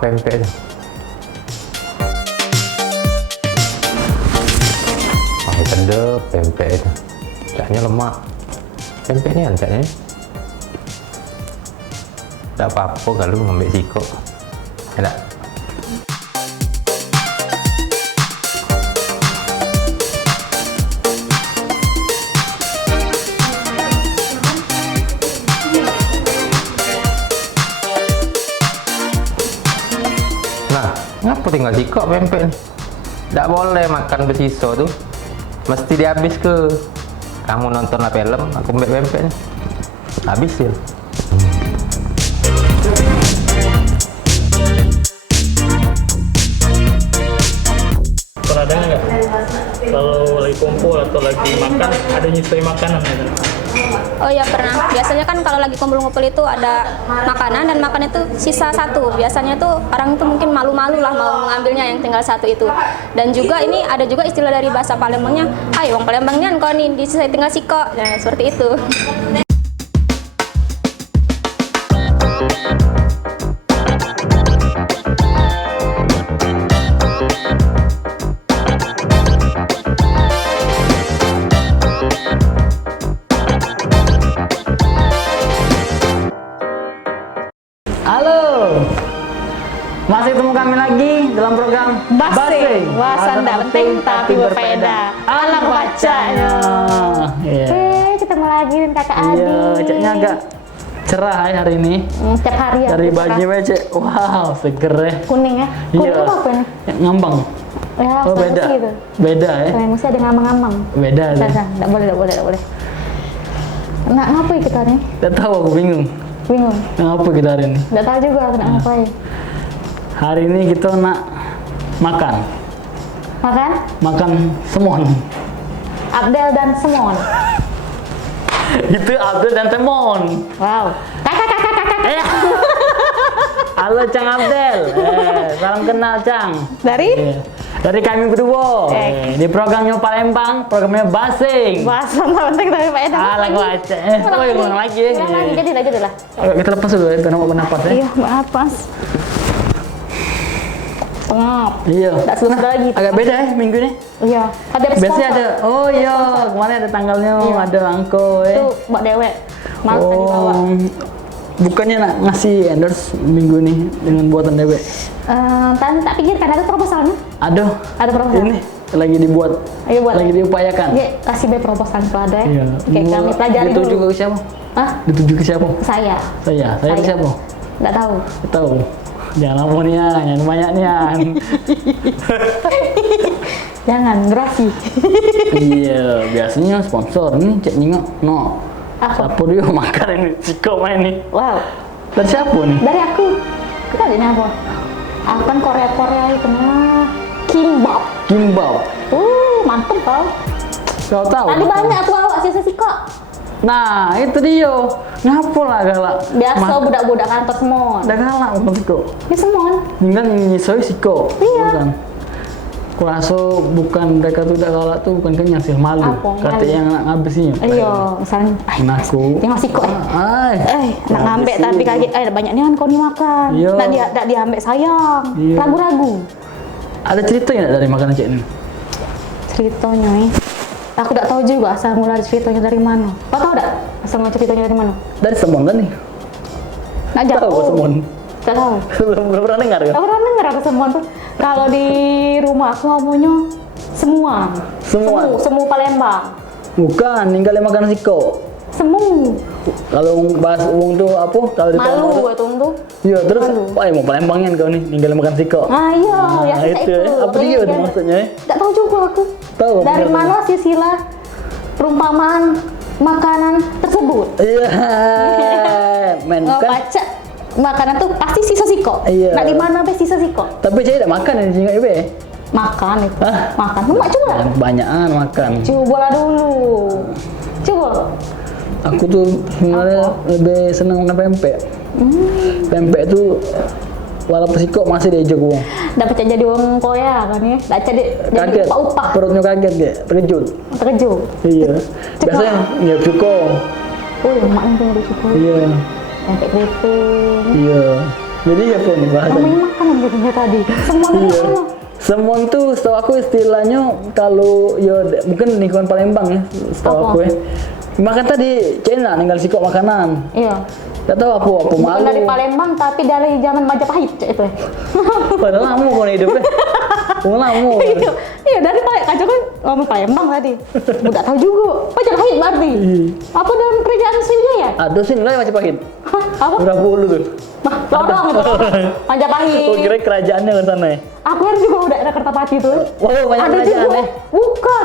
pempek tu. Sedap pempek tu. Caknya lemak. Pempek ni kan caknya. Tak apa-apa kalau ngambil sikok. Tak. Nah, ngapa tinggal sikok pempek ni? Tak boleh makan bersisa tu. Mesti dihabis ke. Kamu nontonlah film, aku ambil pempek ni. Habisin. Pernah dengar nggak? Kalau lagi kumpul atau lagi makan, ada nyisoi makanan gitu? Oh ya pernah. Biasanya kan kalau lagi kumpul-kumpul itu ada makanan dan makan itu sisa satu. Biasanya tuh orang itu mungkin malu-malu lah mau mengambilnya yang tinggal satu itu. Dan juga ini ada juga istilah dari bahasa Palembangnya, "Hai, wong Palembangnya kau nih disisa tinggal siko." Nah, seperti itu. Halo, masih ketemu kami lagi dalam program Basing, wawasan tak penting tapi berfaedah. Alam bacanya. Ketemu lagi dengan kakak Adi. Iya, ceknya agak cerah ya hari ini. Setiap hari ya. Dari bajunya cek, wow seger ya. Kuning ya. Kuning Iya. apa ini? Ngambang. Ya, Oh beda, gitu. beda ya. Yang mesti ada ngambang-ngambang. Beda ya. Tidak boleh. Nah, ngapain kita nih? Tidak tahu, aku bingung. Bingung. Ngapa kita hari ini? Tidak tahu juga aku nak ngapain. Hari ini kita nak makan. Makan? Semon. Abdel dan Semon. Itu Abdul dan Temon. Wow. Kakak. Halo Cang Abdel. Salam kenal Cang. Dari? Dari kami berdua. Di programnya Palembang, programnya Basing. Bahasa tak penting tapi Pak Eda. Lagu aja. Oh, yang ulang lagi ya. Ulang lagi, jadi lah. Kita lepas dulu ya, biar bernapas ya. Iya, bernapas. Pengap. Iya. Tak selesai lagi. Agak beda ya minggu ini. Iya. Ada Biasanya sponsor. ada, oh iya, kemarin ada tanggalnya, Iya. ada angko ya. Itu Mbak Dewek. Malas tadi bawa. Bukannya nak ngasih endorse minggu ini dengan buatan Dewek? Tak pikirkan ada proposalnya. Ada proposal. Ini lagi dibuat, Ayo buat. lagi diupayakan. Iya, kasih B proposal kalau ada. Iya. Oke, kami pelajari Dituju dulu. ke siapa? Hah? Dituju ke siapa? Saya. Saya ke siapa? Enggak tahu. Tahu. Jangan lama nian, jangan banyak nian. Jangan, durasi. Iya, biasanya sponsor. Ini cek nyingok, no. Apa? Siapa dia makan ini? Ciko main nih. Wow. Dari siapa nih? Dari aku. Kita ada apa? Aku kan Korea itu nah. Kimbap. Kimbap. Mantep kau. Kau tahu? Tadi banyak aku bawa sisa kok. Nah, itu dia. Ngapa lah galak? Biasa budak-budak kantor semua. Udah galak bukan Siko. Ya semua. Tinggal nyisoi Siko. Iya. Bukan. Kurasa bukan mereka tuh udah galak tuh bukan kenyang sih, malu. Apa? Kata Malu. yang nak ngabisin. Iya, misalnya. Aku. Yang masih kok. Ay. Nak ngambil tapi kaget. Banyak nih kan kau nih makan. Iya. Nak diambil sayang. Iya. Ragu-ragu. Ada ceritanya nggak dari makanan cek ini? Ceritanya aku tak tahu juga asal mula ceritanya dari mana. Kau tahu tak asal mula ceritanya dari mana? Dari Semon kan nih? Nak Tahu jauh. Semon? Tak tahu. belum pernah dengar ya? Tak pernah dengar aku semua tuh. Kalau di rumah aku ngomongnya semua. Semua? Semu Palembang. Bukan, ninggalin makanan Siko. Semu. Kalau bahas uang tuh apa? Kalau di Malu Palembang gue tuh. iya, terus Malu. wah mau Palembangin kau nih, ninggalin makan Siko. Ah iya, biasa itu. itu. Apa dia Iya, tuh iya. maksudnya? Tak tahu juga aku. Tahu apa Dari maksudnya? mana silsilah perumpamaan makanan tersebut? Iya, men Nggak kan. baca makanan tuh pasti sisa siko. Iya. Nah di mana be sisa siko? Tapi saya tidak makan ini singa ibe. Makan itu. Hah? Makan. Mak coba. Banyakan makan. Coba lah dulu. Coba. Aku tuh sebenarnya lebih seneng makan pempek. Pempek tuh walaupun Siko masih diajak uang. Dapat jadi uang koya kan ya. Dak jadi Kaget. upah. Perutnya kaget dia, terkejut. Terkejut. Iya. Biasanya ya cukup. Oh, ya mak yang punya cukup. Iya. Pempek keriting. Iya. Jadi apa nih bahasanya? Ngomongin makanan jadinya tadi. Semua Iya. Semon tuh setahu aku istilahnya kalau ya mungkin lingkungan Palembang ya setahu Apa? aku ya. Makan tadi cina ninggal sikok makanan. Iya. Gak tahu apa Bukan malu. dari Palembang tapi dari zaman Majapahit cek itu. Padahal lama kok hidupnya. Lama. Iya, iya dari Palembang. Kacau kan ngomong Palembang tadi. Udah tahu juga. Majapahit berarti. Apa dalam kerajaan Sriwijaya? Aduh sih nilai masih pahit. Hah? Apa? Berapa puluh tuh? Nah, lorong itu. Majapahit. Oh kira kerajaannya ke sana ya? Aku kan juga udah ada Kertapati tuh. Wow banyak Ada kerajaan juga. ya. Bukan.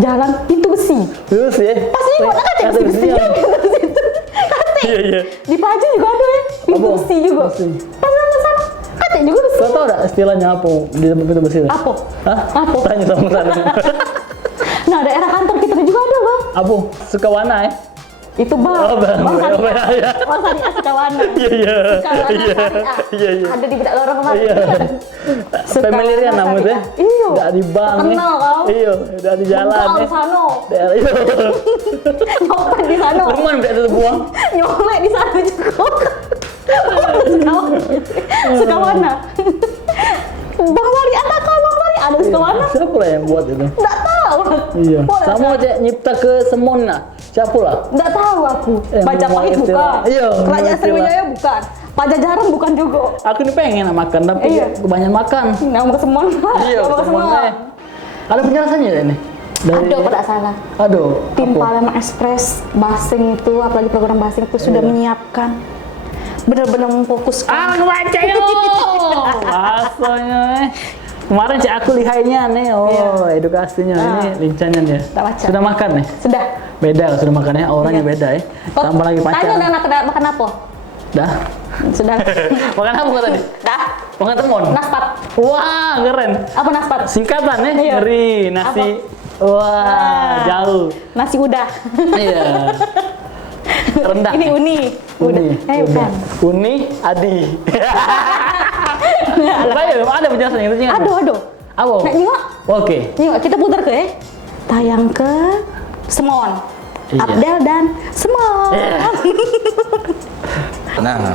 Jalan pintu besi. Terus ya. Pasti juga ada kan Kata besi. ya. Pintu situ. Kate. Iya iya. Di Paji juga ada ya. Pintu Apa? besi juga. Besi. Pas ke sana. Kate juga besi. Kau tahu gak istilahnya apa di tempat pintu besi? Apa? Hah? Apa? Tanya sama sana. Nah, daerah kantor kita juga ada, Bang. Apa? Sukawana ya? Itu Bang. Oh, Bang. Bang Oh, Syariah. iya. Bang Syariah Sukawana. Iya iya. Sukawana Iya. Syariah. Iya iya. Ada di bedak lorong kemarin. Iya. Familiar ya namanya? Iya. Udah di bank ya. Terkenal kau. Iya, udah di jalan Bengkal ya. sano. Daerah iya. Nyopet di sana. Leman udah tuh buang. Nyolek di sana juga. Sukawana. Bang Sari ada kan Bang Sari ada Sukawana? Siapa lah yang buat itu? Nggak tahu. Iya. Boleh, Sama Bang. aja nyipta ke Semon lah. Siapa lah? Nggak tahu aku. Yang Majapahit ngomong istilah. bukan. Iya, ngomong Kerajaan istilah. Sriwijaya bukan. Pajajaran bukan juga. Aku ini pengen makan tapi Iya. kebanyakan makan. Nama ke semua. Iya, Nama ke semua. Semon. Ada penjelasannya ini? Ada pada salah. Aduh. Tim apa? Palembang Express Basing itu, apalagi program Basing itu sudah menyiapkan benar-benar memfokuskan. Kebaca yo. Bahasanya. Kemarin cek aku lihainya nih. Oh, Iya. edukasinya ini lincanan ya. Tak baca. Sudah makan nih? Sudah. Beda kalau sudah makannya orangnya beda ya. Tambah lagi Tanya pacar. udah makan apa? Dah. Sudah. Makan apa kau tadi? Dah. Makan temon. Naspat. Wah, keren. Apa naspat? Singkatan ya, Iya. ngeri nasi. Wah, Ah. jauh. Nasi udah. Iya. Rendah. Ini uni. Udah. Bukan. Uni, Adi. Baik, ada penjelasannya itu ingat? Aduh. Apa? Nak nyengok? Oke. Nyengok, kita putar ke tayang ke Semon. Iya. Abdel dan Semon. Nah,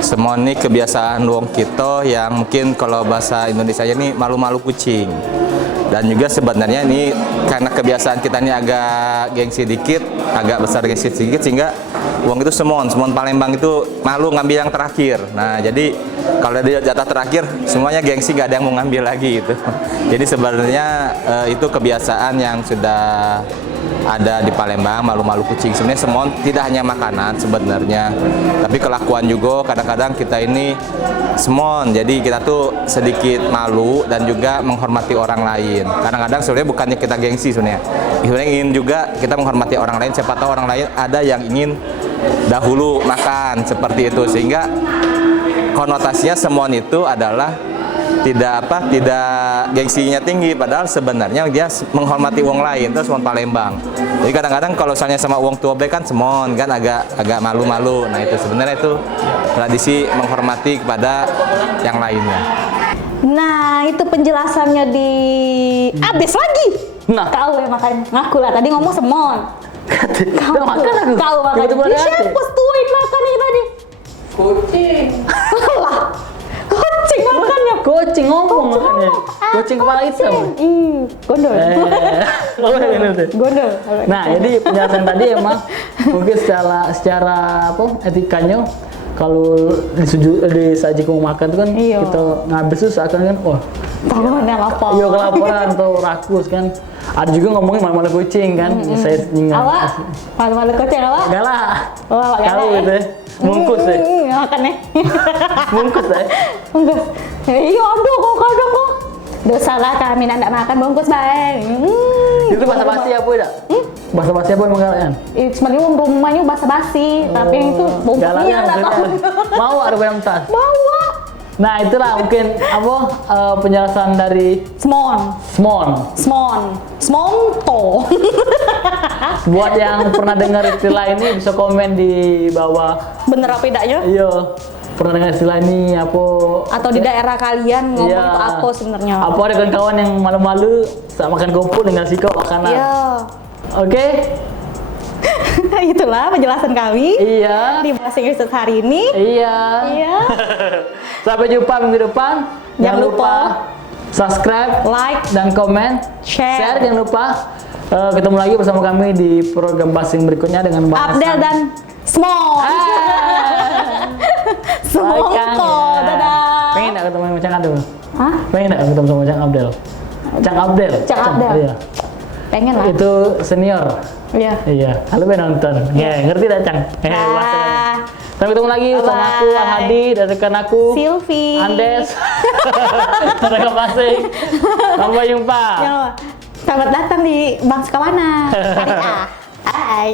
semua ini kebiasaan wong kita yang mungkin kalau bahasa Indonesia ini malu-malu kucing. Dan juga sebenarnya ini karena kebiasaan kita ini agak gengsi dikit, agak besar gengsi sedikit sehingga wong itu semon Palembang itu malu ngambil yang terakhir. Nah, jadi kalau dia jatah terakhir semuanya gengsi, gak ada yang mau ngambil lagi gitu. Jadi sebenarnya itu kebiasaan yang sudah ada di Palembang, malu-malu kucing. Sebenarnya semon tidak hanya makanan sebenarnya, tapi kelakuan juga kadang-kadang kita ini semon. Jadi kita tuh sedikit malu dan juga menghormati orang lain. Kadang-kadang sebenarnya bukannya kita gengsi sebenarnya. Sebenarnya ingin juga kita menghormati orang lain. Siapa tahu orang lain ada yang ingin dahulu makan seperti itu, sehingga konotasinya semon itu adalah tidak gengsinya tinggi, padahal sebenarnya dia menghormati wong lain. Itu semon Palembang. Jadi kadang-kadang kalau misalnya sama wong tua kan semon kan agak malu-malu. Nah, itu sebenarnya itu tradisi menghormati kepada yang lainnya. Nah, itu penjelasannya di abis lagi. Nah. Kau yang makan ngaku lah tadi ngomong Semon. Udah makan aku. Kau makan. Tiba-tiba ada Siapa hati. postuin makannya tadi? Kucing. Lah, kucing makannya. Kucing ngomong makanya. Kucing kepala hitam. Gondol. Oh, ini tuh. Gondol. Nah, jadi penjelasan tadi emang mungkin secara apa etikanya kalau disaji mau makan tuh kan Iya. kita ngabis tuh seakan kan wah Tangannya lapar. iya kelaparan atau rakus kan. Ada juga ngomongin malu-malu kucing kan. Saya ingat. Awak malu-malu kucing awak? Enggak lah. Oh, awak Tahu galak, gitu ya. Bungkus ya. Makan nih. Bungkus ya. Bungkus. Iya, aduh kok. Dosa lah kami nak makan bungkus baik. Itu bahasa basi apa ya? Bahasa basi apa emang kalian? Sebenarnya rumahnya basa-basi, tapi itu bungkusnya Galaknya nggak tahu. maksudnya. Mau ada yang tas. Bawa. Nah, itulah mungkin apa penjelasan dari Smon. Smonto. Buat yang pernah dengar istilah ini bisa komen di bawah. Bener apa tidaknya? Iya, pernah dengar istilah ini apa? Atau di daerah kalian ngomong Iya. itu apa sebenarnya? Apa ada kawan-kawan yang malu-malu saat makan kerupuk dengan sikap makanan? Iya. Oke. itulah penjelasan kami Iya. di bahasa Inggris hari ini. Iya. Iya. Sampai jumpa minggu depan. Jangan lupa subscribe, like, dan komen, share. jangan lupa. Ketemu lagi bersama kami di program passing berikutnya dengan bahasan Abdel dan Small. Small kok. Dadah. Pengen nggak ketemu sama Cang Abdel? Hah? Pengen nggak ketemu sama Cang Abdel? Cang Abdel. Cang Abdel. Iya. Pengen lah. Itu senior. Iya. Iya. Halo nonton. Ya, ngerti dah Cang. Bahasa. Ah, Sampai ketemu lagi sama aku Bye. Al-Hadi dan rekan aku Silvi. Andes. Mereka passing. Sampai jumpa. Jangan lupa. Selamat datang di Bang Sekawana. Hari A. Hai.